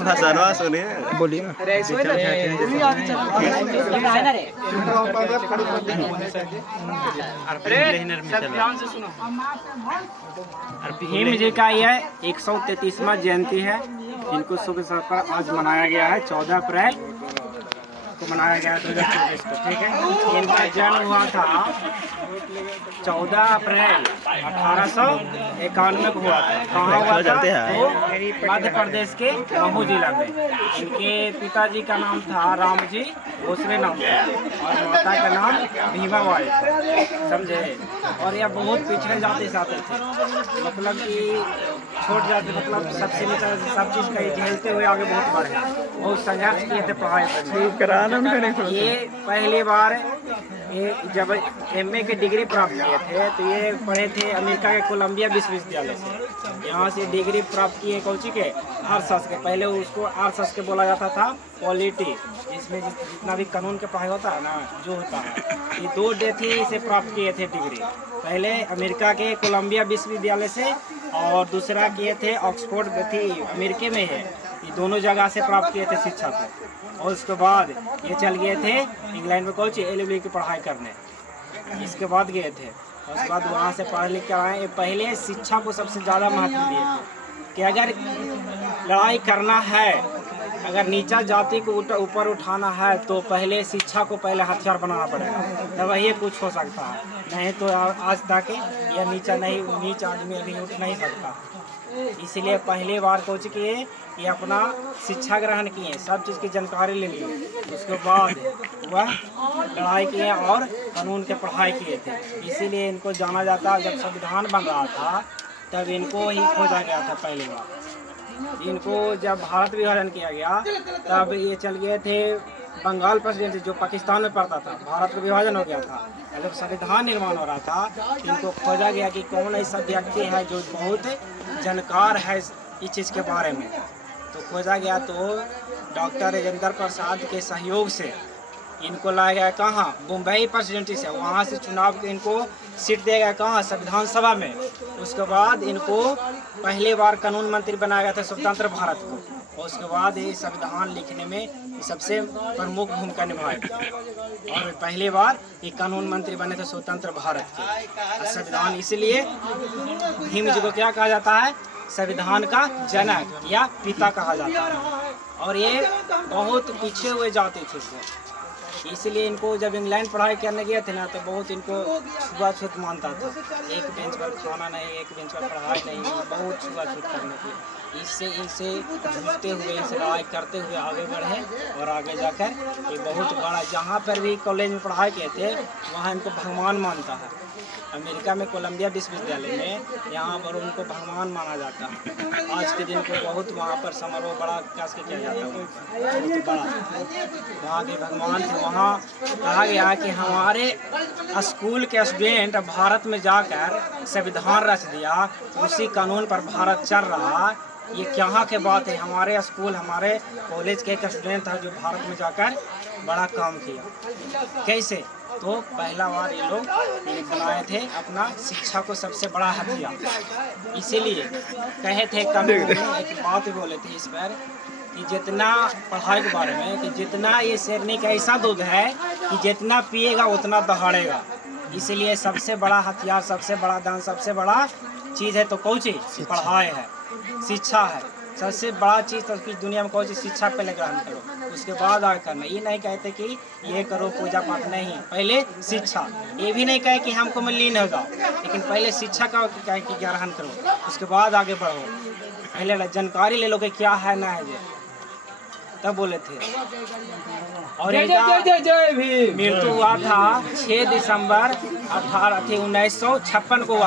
भाषा सुनिए, बोलिए। भीम जी का यह 133वां जयंती है। इनको शुभ अवसर पर आज मनाया गया है 14 अप्रैल को मनाया गया 2024 को। ठीक है, इनका जन्म हुआ था 14 अप्रैल 1891 को हुआ था। कहाँ हुआ था? तो मध्य प्रदेश के महू जिला में। इनके पिताजी का नाम था राम जी भोसले नाम था और माता का नाम भीमा बाई, समझे। और यह बहुत पिछड़े जाति से आते थे, मतलब कि छोट जाति, मतलब सबसे नीचा सब चीज़ का झेलते हुए आगे बहुत बढ़े, बहुत संघर्ष किए थे पढ़ाई पर। ये पहली बार ये जब एमए की डिग्री प्राप्त किए थे तो ये पढ़े थे अमेरिका के कोलंबिया विश्वविद्यालय से। यहाँ से डिग्री प्राप्त किए कौची के अर्थशास्त्र के। पहले उसको अर्थशास्त्र के बोला जाता था पॉलिटी, जिसमें जितना भी कानून के पढ़ाई होता है ना, जो होता है, ये 2 डेथी से प्राप्त किए थे डिग्री। पहले अमेरिका के कोलंबिया विश्वविद्यालय से और दूसरा किए थे ऑक्सफोर्ड थी अमेरिका में है। ये दोनों जगह से प्राप्त किए थे शिक्षा को। और उसके बाद ये चल गए थे इंग्लैंड में कोच LLB की पढ़ाई करने। इसके बाद गए थे, उसके बाद वहाँ से पढ़ लिख कर आए। पहले शिक्षा को सबसे ज़्यादा महत्व दिए थे कि अगर लड़ाई करना है, अगर नीचा जाति को ऊपर उठाना है तो पहले शिक्षा को पहले हथियार बनाना पड़ेगा, तब वही कुछ हो सकता है। नहीं तो आज तक यह नीच आदमी अभी उठ नहीं सकता। इसलिए पहली बार कोच किए ये अपना शिक्षा ग्रहण किए, सब चीज़ की जानकारी ले लिए। उसके बाद वह लड़ाई किए और कानून के पढ़ाई किए थे। इसीलिए इनको जाना जाता, जब संविधान बन रहा था तब इनको ही खोजा गया था पहली बार। इनको जब भारत विभाजन किया गया तब ये चल गए थे बंगाल प्रेसिडेंसी, जो पाकिस्तान में पड़ता था। भारत का विभाजन हो गया था, जब संविधान निर्माण हो रहा था इनको खोजा गया कि कौन ऐसा व्यक्ति है जो बहुत जानकार है इस चीज़ के बारे में। तो खोजा गया तो डॉक्टर राजेंद्र प्रसाद के सहयोग से इनको लाया गया कहाँ, मुंबई प्रेसिडेंसी से। वहाँ से चुनाव के इनको सीट दिया गया कहाँ, संविधान सभा में। उसके बाद इनको पहली बार कानून मंत्री बनाया गया था स्वतंत्र भारत को। और उसके बाद ये संविधान लिखने में सबसे प्रमुख भूमिका निभाई और पहली बार ये कानून मंत्री बने थे स्वतंत्र भारत के। संविधान इसलिए भीम जी को क्या कहा जाता है, संविधान का जनक या पिता कहा जाता है। और ये बहुत पीछे हुए जाते थे, इसलिए इनको जब इंग्लैंड पढ़ाई करने गए थे ना तो बहुत इनको छुआछूत मानता था। एक बेंच पर खाना नहीं, एक बेंच पर पढ़ाई नहीं, बहुत छुआछूत करने की। इससे जूझते हुए, इनसे लड़ाई करते हुए आगे बढ़े और आगे जाकर ये बहुत बड़ा, जहाँ पर भी कॉलेज में पढ़ाई किए थे वहाँ इनको भगवान मानता है। अमेरिका में कोलंबिया विश्वविद्यालय में यहाँ पर उनको भगवान माना जाता है। आज के दिन को बहुत वहाँ पर समारोह बड़ा खास के किया जाता है, बहुत बड़ा वहाँ के भगवान थे। वहाँ कहा गया कि हमारे स्कूल के स्टूडेंट भारत में जाकर संविधान रच दिया, उसी कानून पर भारत चल रहा। ये क्या के बात है, हमारे स्कूल हमारे कॉलेज के एक स्टूडेंट था जो भारत में जाकर बड़ा काम किया। कैसे? तो पहला बार ये लोग बनाए थे अपना शिक्षा को सबसे बड़ा हथियार। इसीलिए कहे थे कभी एक बात बोले थे इस पर कि जितना पढ़ाई के बारे में कि जितना ये शेरनी का ऐसा दूध है कि जितना पिएगा उतना दहाड़ेगा। इसलिए सबसे बड़ा हथियार, सबसे बड़ा दान, सबसे बड़ा चीज़ है तो कौन चीज़? पढ़ाई है, शिक्षा है। सबसे बड़ा चीज़ तो इस दुनिया में कौन सी? शिक्षा पहले ग्रहण करो, उसके बाद आगे करना। ये नहीं कहते कि ये करो पूजा पाठ, नहीं, पहले शिक्षा। ये भी नहीं कहे कि हमको में लीन हो जाओ, लेकिन पहले शिक्षा का कहे कि ग्रहण करो, उसके बाद आगे बढ़ो। पहले जानकारी ले लो कि क्या है ना है, तब बोले थे। और इनका मृत्यु हुआ था 6 दिसंबर 1956 को हुआ